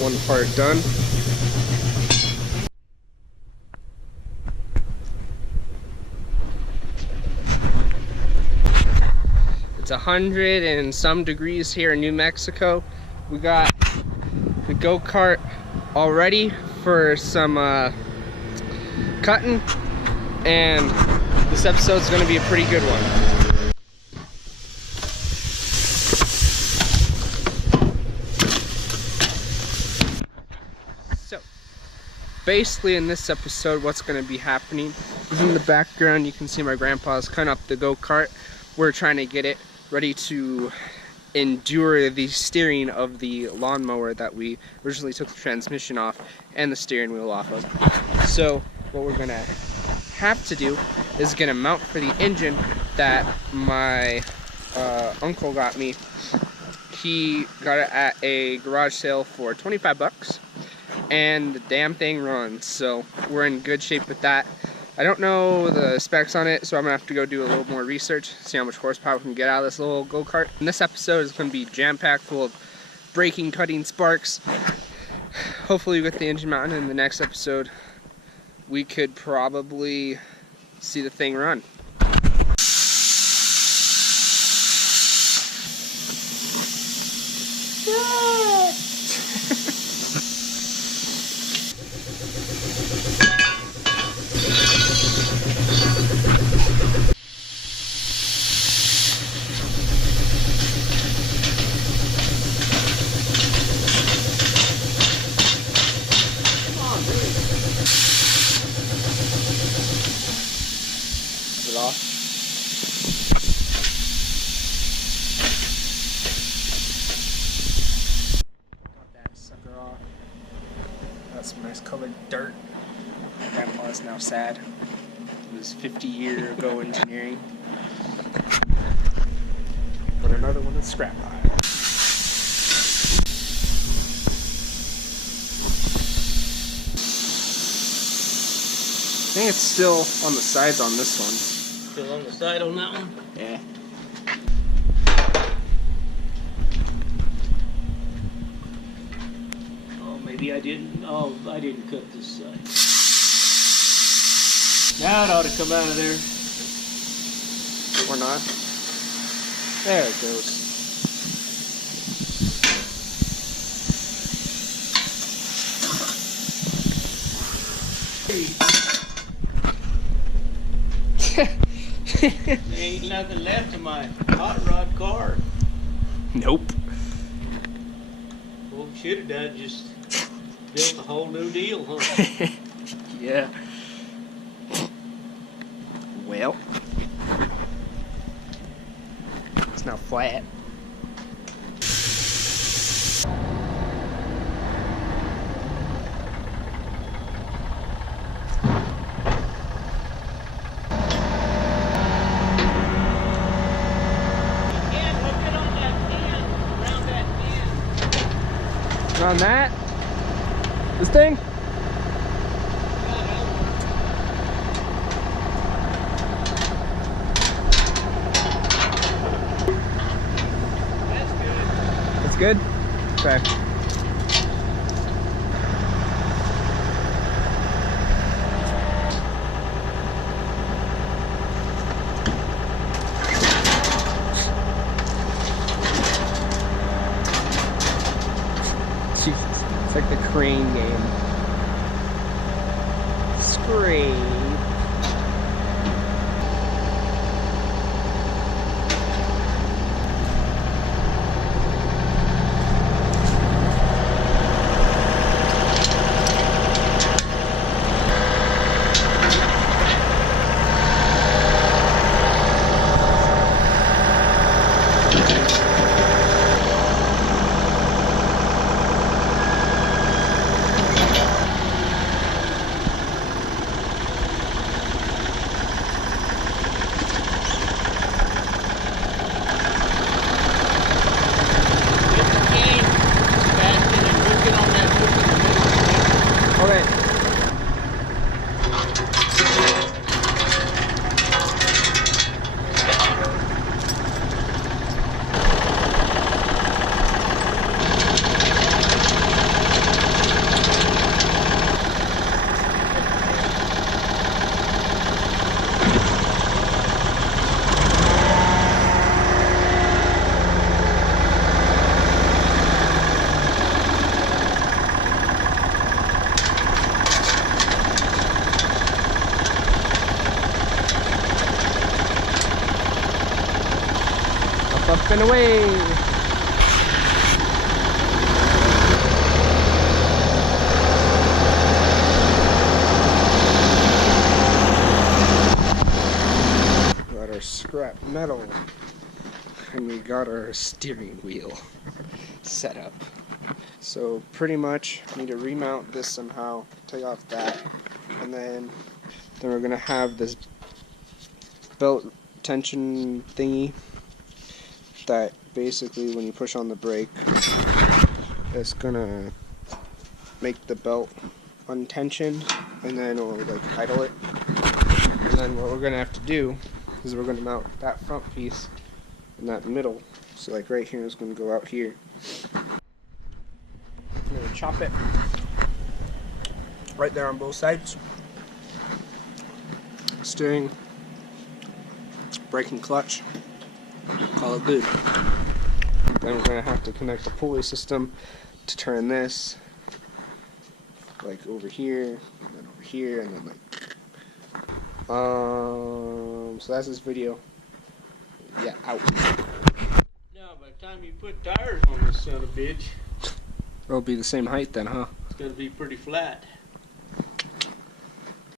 one part done. It's 100 and some degrees here in New Mexico. We got the go-kart all ready for some cutting, and this episode's gonna be a pretty good one. So, basically in this episode, what's gonna be happening is in the background you can see my grandpa's cutting up the go-kart. We're trying to get it ready to endure the steering of the lawnmower that we originally took the transmission off and the steering wheel off of. So what we're gonna have to do is get a mount for the engine that my uncle got me. He got it at a garage sale for 25 bucks and the damn thing runs, so we're in good shape with that. I don't know the specs on it, so I'm gonna have to go do a little more research, see how much horsepower we can get out of this little go-kart. And this episode is gonna be jam-packed full of braking, cutting, sparks. Hopefully we get the engine mounted. In the next episode we could probably see the thing run. It off. Got that sucker off. Got some nice colored dirt. Grandpa is now sad. It was 50 years ago engineering. Put another one in the scrap pile. I think it's still on the sides on this one. Still on the side on that one? Yeah. Oh, maybe I didn't. Oh, I didn't cut this side. Now it ought to come out of there. Or not. There it goes. There ain't nothing left of my hot rod car. Nope. Well, we should have done just built a whole new deal, huh? Yeah. Well, it's now flat. On that? This thing? That's good. Okay. Jesus, it's like the crane game. Scrape. Up and away. Got our scrap metal. And we got our steering wheel set up. So pretty much need to remount this somehow, take off that, and then we're gonna have this belt tension thingy that basically when you push on the brake, it's gonna make the belt untensioned, and then it'll like idle it. And then what we're gonna have to do is we're gonna mount that front piece in that middle. So like right here is gonna go out here. I'm gonna chop it right there on both sides. Steering, brake and clutch. Call it good. Then we're gonna have to connect the pulley system to turn this like over here, and then over here, and then like so that's this video. Yeah, out. Now, by the time you put tires on this son of a bitch, It'll be the same height then, huh? it's gonna be pretty flat.